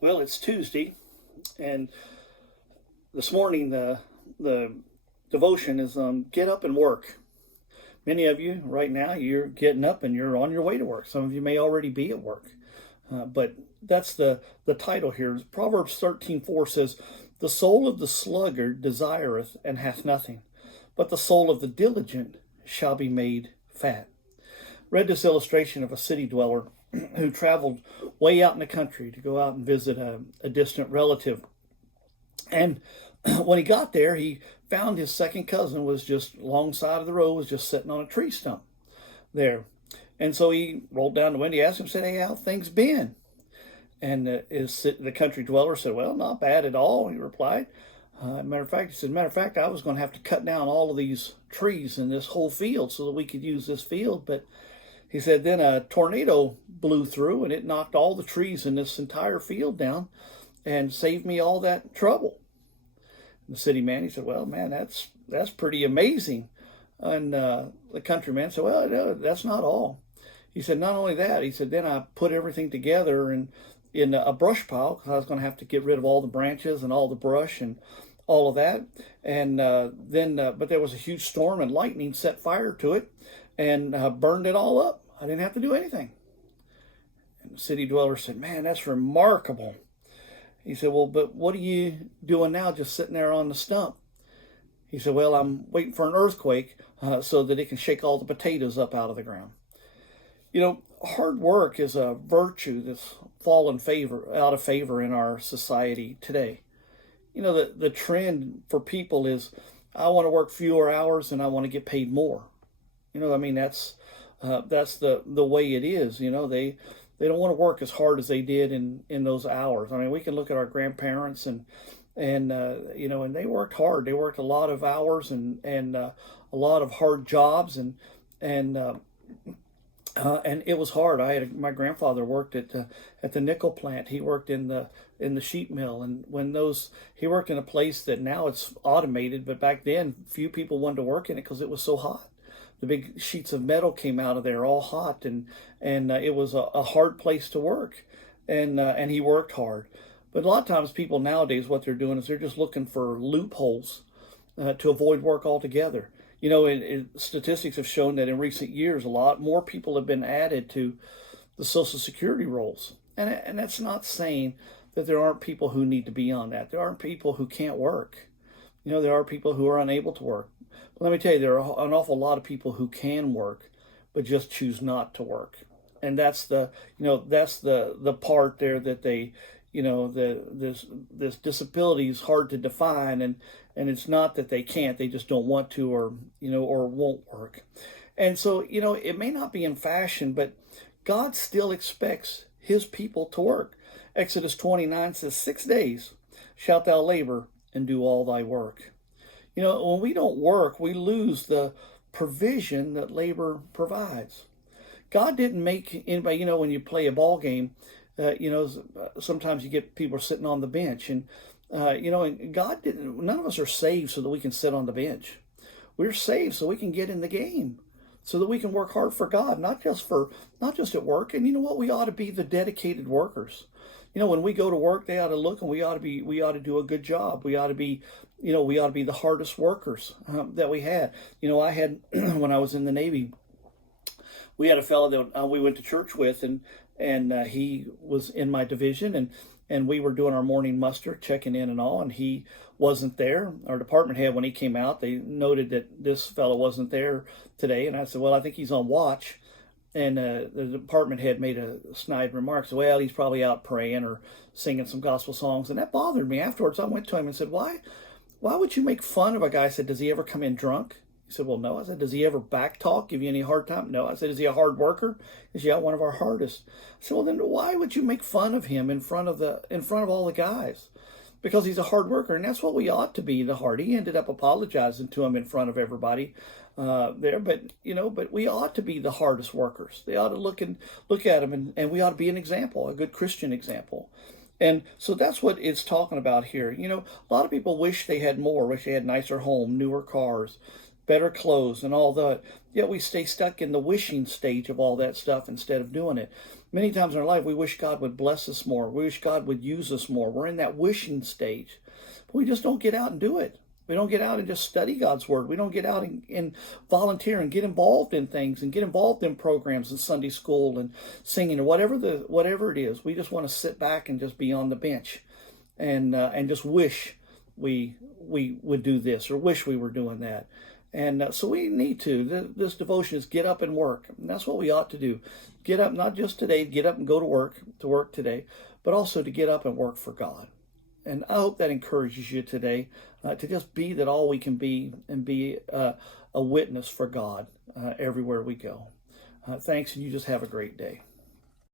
Well, it's Tuesday, and this morning the devotion is get up and work. Many of you right now you're getting up and you're on your way to work. Some of you may already be at work, but that's the title here. Proverbs 13:4 says, "The soul of the sluggard desireth and hath nothing, but the soul of the diligent shall be made fat." Read this illustration of a city dweller who traveled way out in the country to go out and visit a distant relative. And when he got there, he found his second cousin was just alongside of the road, was just sitting on a tree stump there. And so he rolled down the window, he asked him, said, "Hey, how things been?" And the country dweller said, "Well, not bad at all," he replied. Matter of fact, he said, "Matter of fact, I was going to have to cut down all of these trees in this whole field so that we could use this field, but," he said, "then a tornado blew through and it knocked all the trees in this entire field down and saved me all that trouble." And the city man, he said, "Well, man, that's pretty amazing." And the countryman said, "Well, no, that's not all." He said, "Not only that," he said, "then I put everything together in a brush pile because I was going to have to get rid of all the branches and all the brush and all of that. And but there was a huge storm and lightning set fire to it and burned it all up. I didn't have to do anything." And the city dweller said, "Man, that's remarkable." He said, "Well, but what are you doing now just sitting there on the stump?" He said, "Well, I'm waiting for an earthquake so that it can shake all the potatoes up out of the ground." You know, hard work is a virtue that's fallen out of favor in our society today. You know, the trend for people is, I want to work fewer hours and I want to get paid more. You know, I mean, that's the way it is. You know, they don't want to work as hard as they did in those hours. I mean, we can look at our grandparents and you know, and they worked hard. They worked a lot of hours and a lot of hard jobs and it was hard. My grandfather worked at the nickel plant. He worked in the sheet mill, and he worked in a place that now it's automated, but back then few people wanted to work in it because it was so hot. The big sheets of metal came out of there all hot, and it was a hard place to work, and he worked hard. But a lot of times people nowadays, what they're doing is they're just looking for loopholes to avoid work altogether. You know, statistics have shown that in recent years, a lot more people have been added to the Social Security rolls. And that's not saying that there aren't people who need to be on that. There aren't people who can't work. You know, there are people who are unable to work. But let me tell you, there are an awful lot of people who can work, but just choose not to work. And that's the part there that they, you know, this disability is hard to define, and it's not that they can't, they just don't want to, or you know, or won't work. And so, you know, it may not be in fashion, but God still expects his people to work. Exodus 29 says, 6 days shalt thou labor and do all thy work. You know, when we don't work, we lose the provision that labor provides. God didn't make anybody, you know, when you play a ball game, you know, sometimes you get people sitting on the bench, and you know, and God didn't. None of us are saved so that we can sit on the bench. We're saved so we can get in the game, so that we can work hard for God, not just at work. And you know what? We ought to be the dedicated workers. You know, when we go to work, they ought to look, and we ought to do a good job. We ought to be, you know, we ought to be the hardest workers that we had. You know, I had when I was in the Navy, we had a fellow that we went to church with, and he was in my division, and we were doing our morning muster, checking in and all, and he wasn't there. Our department head, when he came out, they noted that this fellow wasn't there today, and I said, "Well, I think he's on watch." And the department head made a snide remark, said, "Well, he's probably out praying or singing some gospel songs," and that bothered me. Afterwards, I went to him and said, "Why would you make fun of a guy?" I said, "Does he ever come in drunk?" He said, "Well, no." I said, "Does he ever back talk, give you any hard time?" "No." I said, "Is he a hard worker?" He said, "Yeah, one of our hardest." I said, "Well, then why would you make fun of him in front of all the guys?" Because he's a hard worker, and that's what we ought to be. He ended up apologizing to him in front of everybody there, but you know, but we ought to be the hardest workers. They ought to look at him, and we ought to be an example, a good Christian example. And so that's what it's talking about here. You know, a lot of people wish they had more, wish they had nicer home, newer cars. better clothes, and all that. Yet we stay stuck in the wishing stage of all that stuff instead of doing it. Many times in our life, we wish God would bless us more. We wish God would use us more. We're in that wishing stage. But we just don't get out and do it. We don't get out and just study God's Word. We don't get out and volunteer and get involved in things and get involved in programs and Sunday school and singing or whatever it is. We just want to sit back and just be on the bench and just wish we would do this or wish we were doing that. And so we need to. This devotion is get up and work. And that's what we ought to do. Get up, not just today, get up and go to work today, but also to get up and work for God. And I hope that encourages you today to just be that all we can be and be a witness for God everywhere we go. Thanks, and you just have a great day.